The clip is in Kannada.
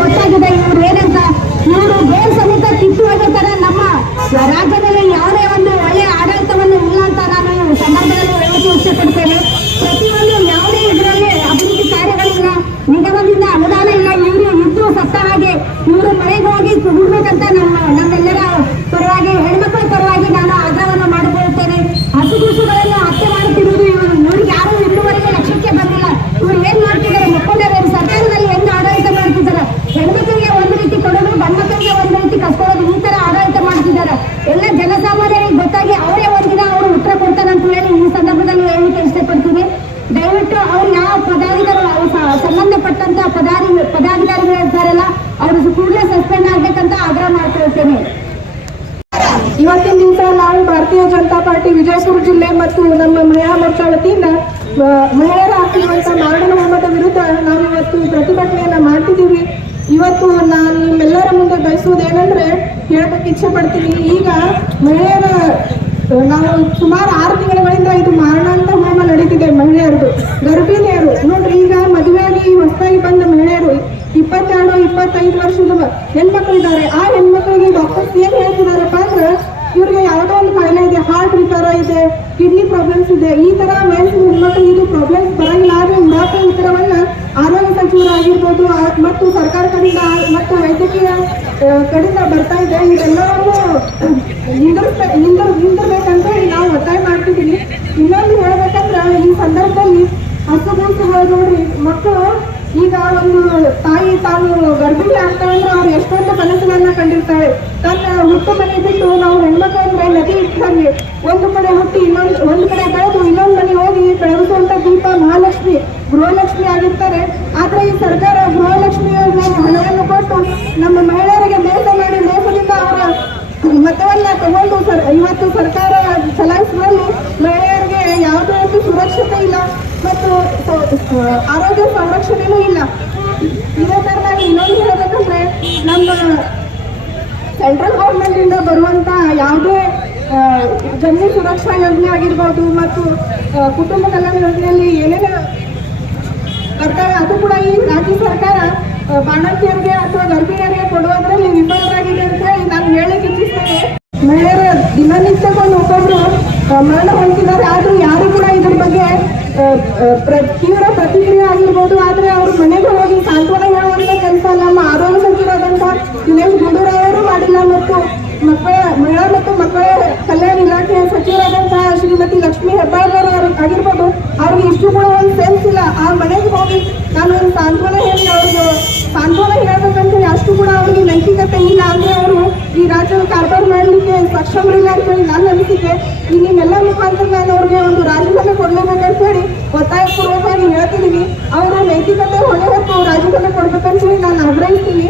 ಗೊತ್ತಾಗಿದೆ ಇವ್ರು ಏನಂತ. ಇವರು ಬೇಲ್ ಸಮೇತ ಕಿತ್ತು ಹೋಗಿರ್ತಾರೆ. ನಮ್ಮ ರಾಜ್ಯದಲ್ಲಿ ಯಾವುದೇ ಒಂದು ಒಳ್ಳೆಯ ಆಡಳಿತವನ್ನು ಇಲ್ಲ ಅಂತ ನಾನು ಸಂದರ್ಭದಲ್ಲಿ ಹೇಳಕ್ಕೆ ಇಷ್ಟಪಡ್ತೇನೆ. ಪ್ರತಿಯೊಂದು ಯಾವುದೇ ಇದರಲ್ಲಿ ಅಭಿವೃದ್ಧಿ ಕಾರ್ಯಗಳಿಲ್ಲ, ನಿಗಮದಿಂದ ಅನುದಾನ ಇಲ್ಲ. ಇವರು ಇದ್ದು ಸತ್ತ ಹಾಗೆ ಇವರು ಮನೆಗೆ ಹೋಗಿ ಕೂಡ್ಬೇಕಂತ ನಮ್ಮೆಲ್ಲರ ಪರವಾಗಿ, ಹೆಣ್ಮಕ್ಳ ಪರವಾಗಿ ನಾನು ಆಗ್ರಹವನ್ನು ಮಾಡಿಕೊಳ್ಳುತ್ತೇನೆ. ಹಸುಗಳನ್ನು ಹತ್ಯೆ ಮಾಡುತ್ತಿರುವುದು ಇವ್ರಿಗೆ ಯಾರು ಇನ್ನುವರೆಗೆ ಲಕ್ಷ್ಯಕ್ಕೆ ಬಂದಿಲ್ಲ. ಇವ್ರು ಏನ್ ಮಾಡ್ತಿದ್ದಾರೆ, ಮಕ್ಕಳೇ ಸರ್ಕಾರದಲ್ಲಿ ಹೆಂಗ್ ಆಡಳಿತ ಮಾಡ್ತಿದ್ದಾರೆ. ಹೆಣ್ಮಕ್ಳಿಗೆ ಒಂದು ರೀತಿ ಕೊಡೋದು, ಗಂಡ್ಮಕ್ಳಿಗೆ ಒಂದು ರೀತಿ ಕಸ್ಕೊಳ್ಳೋದು, ಈ ತರ ಆಡಳಿತ ಮಾಡ್ತಿದ್ದಾರೆ. ಎಲ್ಲ ಜನಸಾಮಾನ್ಯರಿಗೆ ಗೊತ್ತಾಗಿ ಅವರೇ ಒಂದಿನ ಅವರು ಉತ್ತರ ಕೊಡ್ತಾರೆ ಅಂತ ಹೇಳಿ ಈ ಸಂದರ್ಭದಲ್ಲಿ ಹೇಳಲಿಕ್ಕೆ ಇಷ್ಟಪಡ್ತೀನಿ. ದಯವಿಟ್ಟು ಅವ್ರು ಯಾವ ಪದಾಧಿಕಾರಿಗಳು ಸಂಬಂಧಪಟ್ಟಂತ ಪದಾಧಿಕಾರಿಗಳು ಇರ್ತಾರಲ್ಲ, ಅವ್ರಿಗೆ ಕೂಡಲೇ ಸಸ್ಪೆಂಡ್ ಆಗ್ಬೇಕಂತ ಆಗ್ರಹ ಮಾಡ್ಕೊಳ್ತೇನೆ. ಇವತ್ತಿನ ದಿವಸ ನಾವು ಭಾರತೀಯ ಜನತಾ ಪಾರ್ಟಿ ವಿಜಯಪುರ ಜಿಲ್ಲೆ ಮತ್ತು ನಮ್ಮ ಮಹಿಳಾ ಮೋರ್ಚಾ ವತಿಯಿಂದ ಮಹಿಳೆಯರ ಹಾಕಿರುವಂತ ಮಾರಣ ಹೋಮದ ವಿರುದ್ಧ ನಾವು ಇವತ್ತು ಪ್ರತಿಭಟನೆಯನ್ನ ಮಾಡ್ತಿದ್ದೀವಿ. ಇವತ್ತು ನಾನು ನಿಮ್ಮೆಲ್ಲರ ಮುಂದೆ ಬಯಸುವುದೇನೆಂದ್ರೆ ಹೇಳಕ್ಕೆ ಇಚ್ಛೆ ಪಡ್ತೀನಿ. ಈಗ ಮಹಿಳೆಯರ ನಾವು ಸುಮಾರು 6 ತಿಂಗಳಿಂದ ಇದು ಮಾರಣಾಂತ ಹೋಮ ನಡೀತಿದೆ. ಮಹಿಳೆಯರದು, ಗರ್ಭಿಣಿಯರು ನೋಡ್ರಿ, ಈಗ ಮದುವೆಯಾಗಿ ಹೊಸದಾಗಿ ಬಂದ ಮಹಿಳೆಯರು 22, 25 ವರ್ಷದ ಹೆಣ್ಮಕ್ಳಿದ್ದಾರೆ. ಆ ಹೆಣ್ಮಕ್ಳಿಗೆ ಡಾಕ್ಟರ್ಸ್ ಏನ್ ಹೇಳ್ತಿದಾರಪ್ಪ ಅಂದ್ರೆ ಇವ್ರಿಗೆ ಯಾವುದೋ ಒಂದು ಕಾಯಿಲೆ ಇದೆ, ಹಾರ್ಟ್ ವಿಕಾರ ಇದೆ, ಕಿಡ್ನಿ ಪ್ರಾಬ್ಲಮ್ಸ್ ಇದೆ, ಈ ತರ ವಯಸ್ಸಿನ ಹೆಣ್ಮಕ್ಳಿಗೆ ಇದು ಪ್ರಾಬ್ಲಮ್ಸ್ ಬರಂಗಿಲ್ಲ. ಆದ್ರೆ ಉಡಾಕ ಉತ್ತರವನ್ನ ಆರೋಗ್ಯ ಸಚಿವರಾಗಿರ್ಬೋದು ಮತ್ತು ಸರ್ಕಾರ ಕಡೆಯಿಂದ ಮತ್ತು ವೈದ್ಯಕೀಯ ಕಡೆಯಿಂದ ಬರ್ತಾ ಇದೆ. ಇದೆಲ್ಲವನ್ನು ನಿಂದಿರ್ಬೇಕಂತ ನಾವು ಒತ್ತಾಯ ಮಾಡ್ತಿದ್ದೀನಿ. ಇನ್ನೊಂದು ಹೇಳ್ಬೇಕಂದ್ರೆ ಈ ಸಂದರ್ಭದಲ್ಲಿ ಹಸುಗಳು ನೋಡ್ರಿ, ಮಕ್ಕಳು ಈಗ ಒಂದು ತಾಯಿ ತಾನು ಗರ್ಭಿಣಿ ಆಗ್ತಾಳೆ ಅಂದ್ರೆ ಅವ್ರು ಎಷ್ಟೊಂದು ಕನಸುಗಳನ್ನ ಕಂಡಿರ್ತಾಳೆ. ತನ್ನ ಹುಟ್ಟು ಮನೆ ಬಿಟ್ಟು ನಾವು ಹೆಣ್ಮಕ್ಳು ಅಂದ್ರೆ ನದಿ ಇಟ್ಟಂಗೆ ಒಂದು ಕಡೆ ಹುಟ್ಟಿ ಒಂದು ಕಡೆ ಬೆಳೆದು ಇನ್ನೊಂದು ಮನೆ ಹೋಗಿ ಬೆಳೆಸುವಂತ ದೀಪ ಮಹಾಲಕ್ಷ್ಮಿ, ಗೃಹಲಕ್ಷ್ಮಿ ಆಗಿರ್ತಾರೆ. ಆದ್ರೆ ಈ ಸರ್ಕಾರ ಗೃಹಲಕ್ಷ್ಮಿ ಹಣವನ್ನು ಕೊಟ್ಟು ನಮ್ಮ ಮಹಿಳೆಯರಿಗೆ ಮೋಸ ಮಾಡಿ ಮೋಸದಿಂದ ಅವರ ಮತವನ್ನ ತಗೊಂಡು ಇವತ್ತು ಸರ್ಕಾರ ಚಲಾಯಿಸುವಲ್ಲಿ ಮಹಿಳೆಯರಿಗೆ ಯಾವುದೇ ಒಂದು ಸುರಕ್ಷತೆ ಇಲ್ಲ ಮತ್ತು ಆರೋಗ್ಯ ಸಂರಕ್ಷಣೆನೂ ಇಲ್ಲ. ಇದೇ ತರನಾಗಿ ಇನ್ನೊಂದು ಹೇಳಬೇಕಂದ್ರೆ ನಮ್ಮ ಸೆಂಟ್ರಲ್ ಗೌರ್ಮೆಂಟ್ ಇಂದ ಬರುವಂತ ಯಾವುದೇ ಜನ್ಮ ಸುರಕ್ಷಾ ಯೋಜನೆ ಆಗಿರ್ಬೋದು ಮತ್ತು ಕುಟುಂಬ ಕಲ್ಯಾಣ ಯೋಜನೆಯಲ್ಲಿ ಏನೇನು ಬರ್ತಾರೆ ಅದು ಕೂಡ ಈ ರಾಜ್ಯ ಸರ್ಕಾರ ಬಾಣಂತಿಯರಿಗೆ ಅಥವಾ ಗರ್ಭಿಣಿಯರಿಗೆ ಕೊಡುವುದರಲ್ಲಿ ವಿಫಲರಾಗಿದೆ ಅಂತ ಹೇಳಿ ನಾನು ಹೇಳಲಿಕ್ಕೆ ಇಚ್ಛಿಸ್ತೇನೆ. ಮಹಿಳೆಯರ ದಿನನಿತ್ಯಕೊಂಡು ಒಬ್ಬೊಬ್ರು ಮರಣ ಹೊಂದಿದ್ದಾರೆ. ಆದ್ರೂ ಯಾರು ಕೂಡ ಇದ್ರ ಬಗ್ಗೆ ತೀವ್ರ ಪ್ರತಿಕ್ರಿಯೆ ಆಗಿರ್ಬೋದು. ಆದ್ರೆ ಅವರು ಮನೆಗೆ ಹೋಗಿ ಸಾಂತ್ವನ ಹೇಳುವಂತ ಕೆಲಸ ನಮ್ಮ ಆರೋಗ್ಯ ಸಚಿವರಾದಂತಹ ದಿನೇಶ್ ಗುಂಡೂರಾವ್ ಮಾಡಿಲ್ಲ ಮತ್ತು ಮಹಿಳಾ ಮತ್ತು ಮಕ್ಕಳ ಕಲ್ಯಾಣ ಇಲಾಖೆ ಸಚಿವರಾದಂತಹ ಶ್ರೀಮತಿ ಲಕ್ಷ್ಮೀ ಹೆಬ್ಬಾಳ್ಕರ್ ಆಗಿರ್ಬೋದು. ಅವ್ರಿಗೆ ಇಷ್ಟು ಕೂಡ ಒಂದು ಸೆನ್ಸ್ ಇಲ್ಲ. ಆ ಮನೆಗೆ ಹೋಗಿ ನಾನು ಒಂದು ಸಾಂತ್ವನ ಹೇಳಿ ಅವ್ರಿಗೆ ಸಾಂತ್ವನ ಹೇಳ್ಬೇಕಂತ ಅಷ್ಟು ಕೂಡ ಅವ್ರಿಗೆ ನೈತಿಕತೆ ಇಲ್ಲ. ಅಂದ್ರೆ ಅವರು ಈ ರಾಜ್ಯದ ಕಾರ್ಬಾರ್ ಮಾಡಲಿಕ್ಕೆ ಸಕ್ಷಮರಿಲ್ಲ ಅಂತ ಹೇಳಿ ನನ್ನ ಅನಿಸಿಕೆ. ಈ ನಿಮ್ಮೆಲ್ಲ ಮುಖಾಂತರ ನಾನು ಅವ್ರಿಗೆ ಒಂದು ರಾಜೀನಾಮೆ ಕೊಡ್ಲೇಬೇಕಂತ ಹೇಳಿ ಒತ್ತಾಯಪೂರ್ವಕವಾಗಿ ಹೇಳ್ತಿದ್ದೀನಿ. ಅವರ ನೈತಿಕತೆ ಹೊಣೆ ಹೊತ್ತು ರಾಜೀನಾಮೆ ಕೊಡ್ಬೇಕಂತ ಹೇಳಿ ನಾನು ಆಗ್ರಹಿಸ್ತೀನಿ.